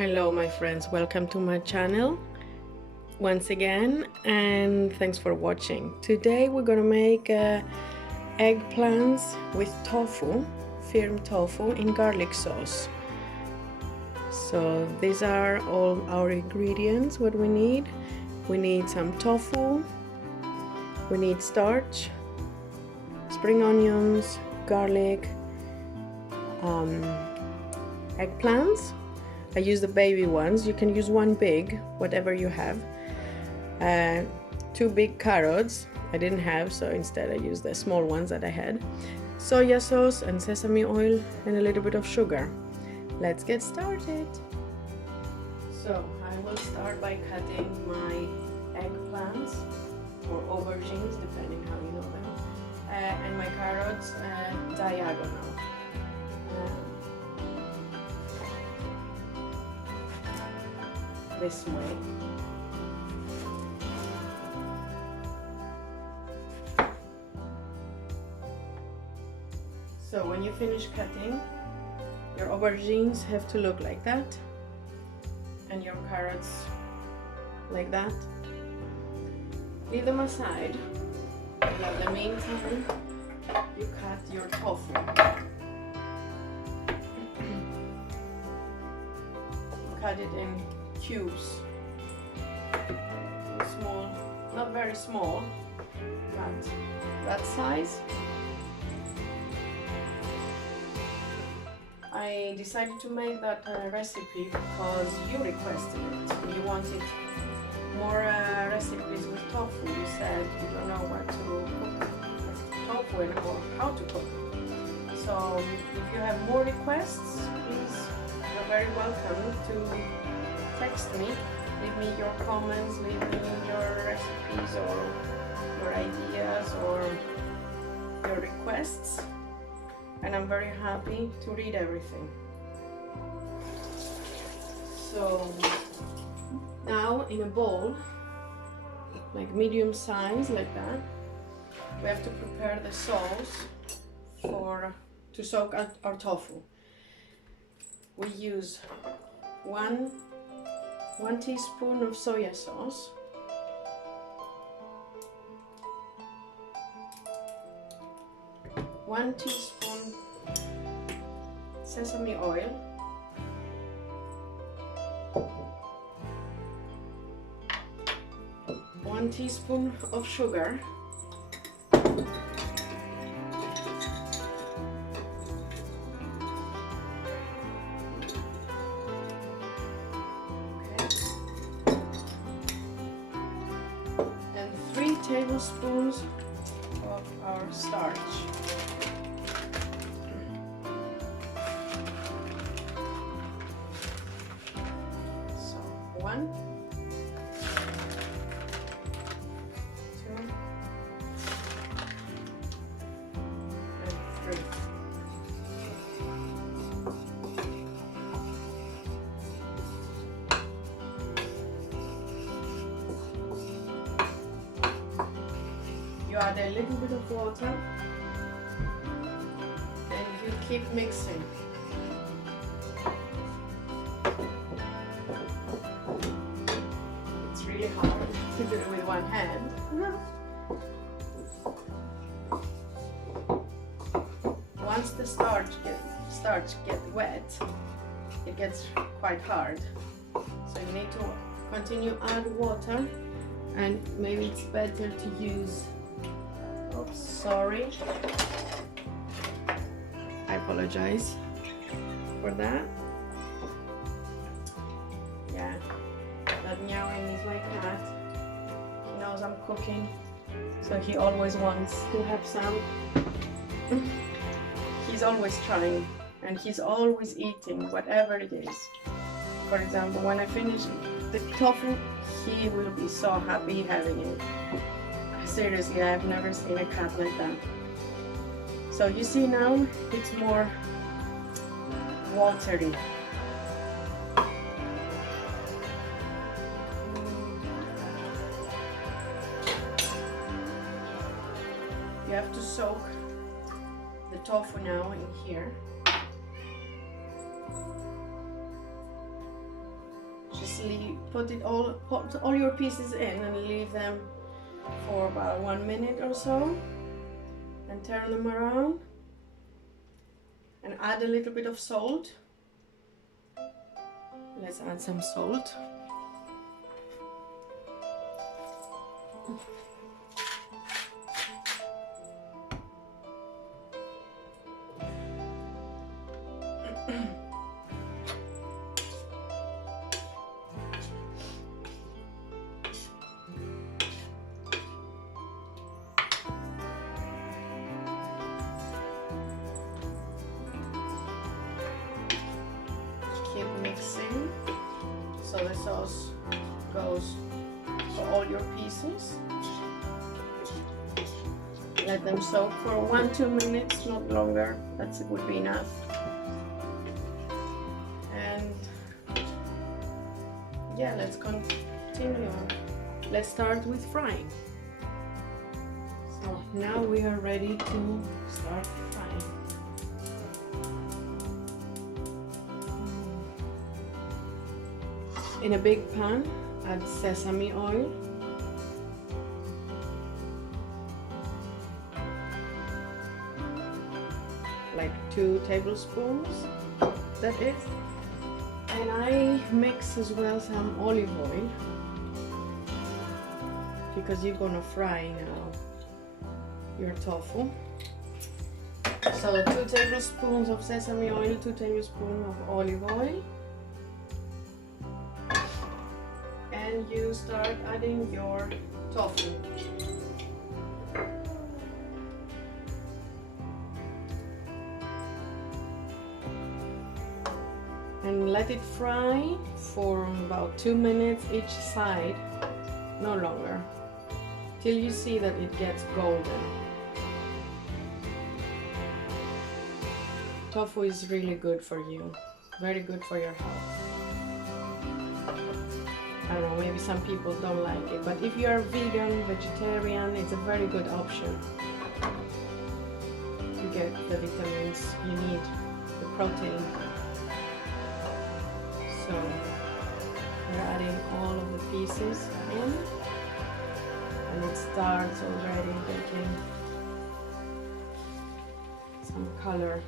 Hello my friends, welcome to my channel once again, and thanks for watching. Today we're gonna make eggplants with tofu, firm tofu in garlic sauce. So these are all our ingredients. What we need some tofu, we need starch, spring onions, garlic, eggplants. I use the baby ones. You can use one big, whatever you have. 2 big carrots I didn't have, so instead I used the small ones that I had. Soya sauce and sesame oil and a little bit of sugar. Let's get started. So I will start by cutting my eggplants or aubergines, depending how you know them, and my carrots diagonal. This way. So when you finish cutting, your aubergines have to look like that, and your carrots like that. Leave them aside, and in the meantime, you cut your tofu. Cut it in cubes, small, not very small, but that size. I decided to make that recipe because you requested it. You wanted more recipes with tofu. You said you don't know what to cook with tofu or how to cook. So if you have more requests, please, you're very welcome to text me, leave me your comments, leave me your recipes or your ideas or your requests, and I'm very happy to read everything. So now in a bowl, like medium size like that, we have to prepare the sauce to soak our tofu. We use one teaspoon of soya sauce, 1 teaspoon sesame oil, 1 teaspoon of sugar, and 3 tablespoons of our starch. So 1, 2, and 3. You add a little bit of water and you keep mixing. It's really hard to do it with one hand. Once the starch gets wet, it gets quite hard. So you need to continue add water, and maybe it's better to use, oops, sorry, I apologize for that. Yeah, that meowing is my cat. He knows I'm cooking, so he always wants to have some. He's always trying, and he's always eating whatever it is. For example, when I finish the tofu, he will be so happy having it. Seriously, I've never seen a cat like that. So you see now, it's more watery. You have to soak the tofu now in here. just put all your pieces in and leave them for about 1 minute or so, and turn them around and add a little bit of salt. Let's add some salt. Keep mixing so the sauce goes for all your pieces. Let them soak for 1-2 minutes, not longer. That would be enough. And yeah, let's continue. Let's start with frying. So now we are ready to start frying. In a big pan, add sesame oil. Like 2 tablespoons, that is. And I mix as well some olive oil, because you're gonna fry now your tofu. So 2 tablespoons of sesame oil, 2 tablespoons of olive oil. And you start adding your tofu. And let it fry for about 2 minutes each side, no longer, till you see that it gets golden. Tofu is really good for you, very good for your health. I don't know, maybe some people don't like it, but if you are vegan, vegetarian, it's a very good option to get the vitamins you need, the protein. So we're adding all of the pieces in, and it starts already getting some color.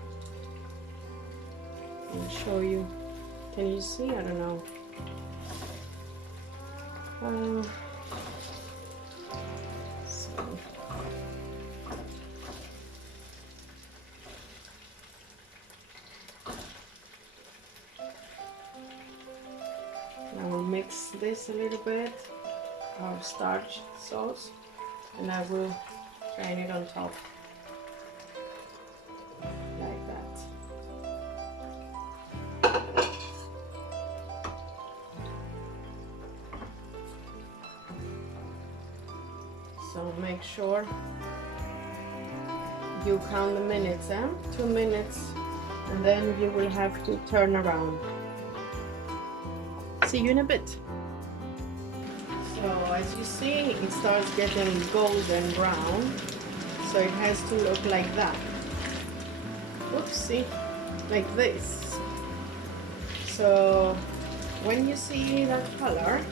I'll show you. Can you see? I don't know. So. I will mix this a little bit, our starch sauce, and I will drain it on top, like that. So make sure you count the minutes, 2 minutes, and then you will have to turn around. See you in a bit. So as you see, it starts getting golden brown, so it has to look like that. Oopsie, like this. So when you see that color,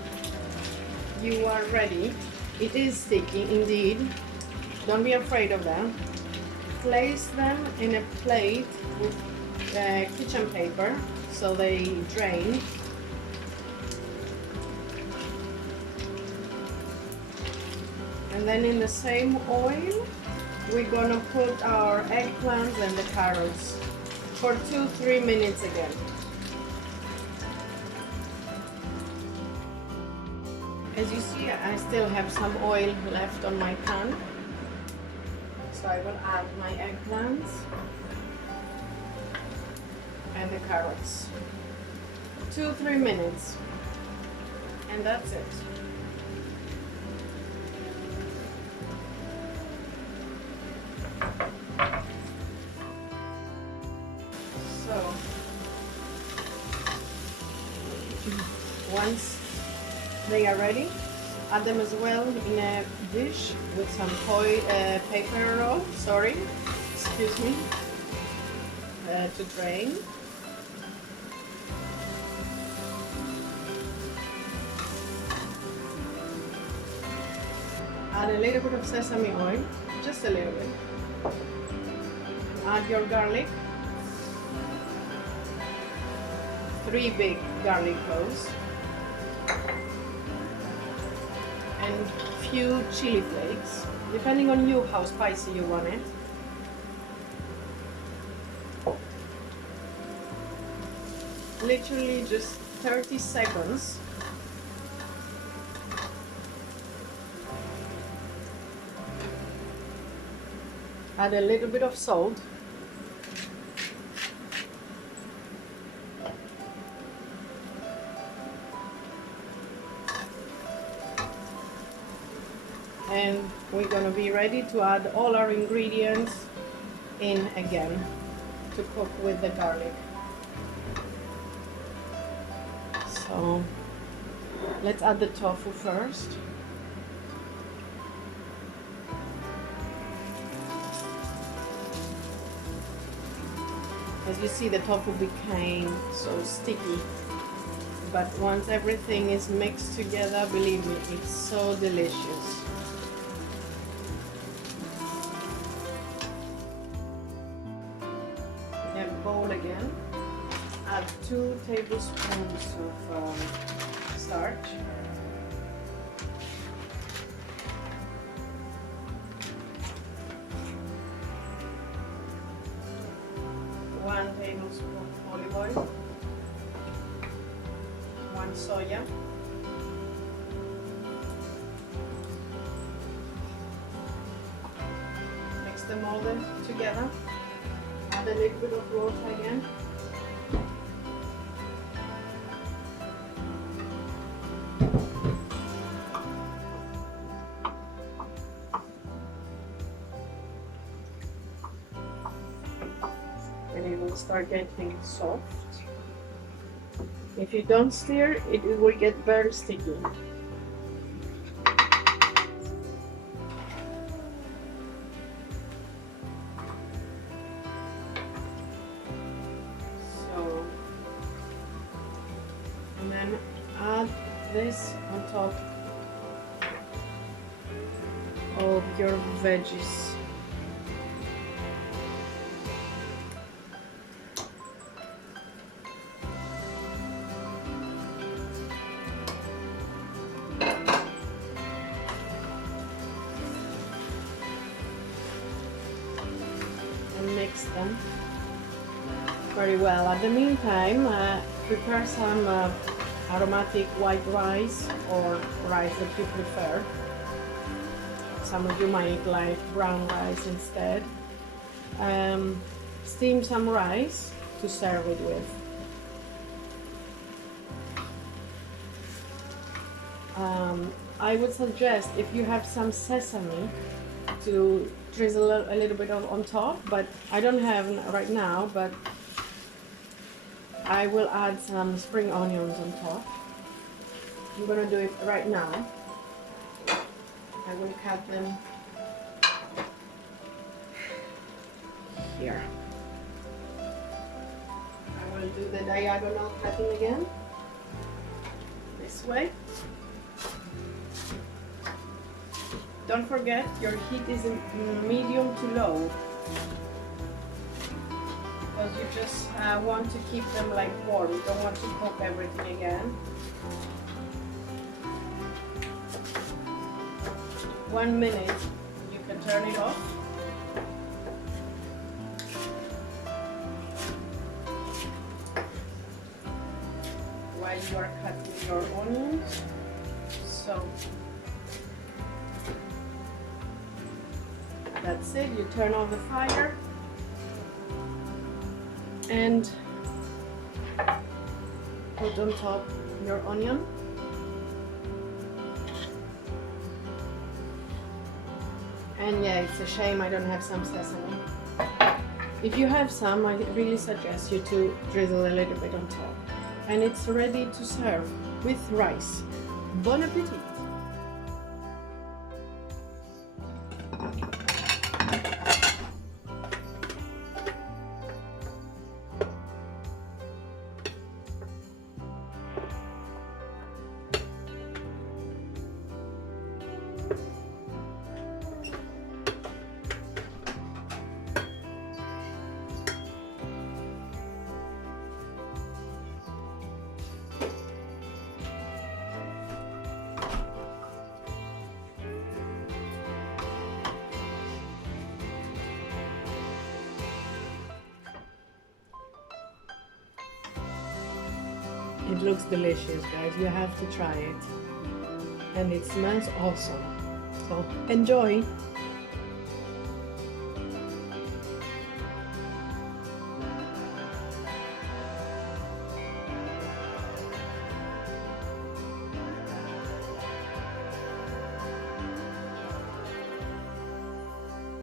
you are ready. It is sticky indeed, don't be afraid of them. Place them in a plate with kitchen paper so they drain. And then in the same oil, we're gonna put our eggplants and the carrots for 2-3 minutes again. As you see, I still have some oil left on my pan. So I will add my eggplants and the carrots. 2-3 minutes. And that's it. Once they are ready, add them as well in a dish with some paper roll, excuse me, to drain. Add a little bit of sesame oil, just a little bit. Add your garlic. 3 big garlic cloves. And few chili flakes, depending on you how spicy you want it. Literally just 30 seconds. Add a little bit of salt. And we're going to be ready to add all our ingredients in again to cook with the garlic. So let's add the tofu first. As you see, the tofu became so sticky, but once everything is mixed together, believe me, it's so delicious. In a bowl again, add 2 tablespoons of starch. 1 tablespoon olive oil, 1 soya, mix them all together, add a little bit of water again, and it will start getting soft. If you don't stir, it will get very sticky. So, and then add this on top of your veggies. Mix them very well. At the meantime, prepare some aromatic white rice or rice that you prefer. Some of you might like brown rice instead. Steam some rice to serve it with. I would suggest, if you have some sesame, to drizzle a little bit on top, but I don't have right now, but I will add some spring onions on top. I'm gonna do it right now. I will cut them here. I will do the diagonal cutting again, this way. Don't forget, your heat is in medium to low, because you just want to keep them like warm. You don't want to cook everything again. 1 minute, you can turn it off. While you are cutting your onions. So that's it. You turn on the fire and put on top your onion. And yeah, it's a shame I don't have some sesame. If you have some, I really suggest you to drizzle a little bit on top. And it's ready to serve with rice. Bon appetit! It looks delicious, guys. You have to try it. And it smells awesome. So enjoy!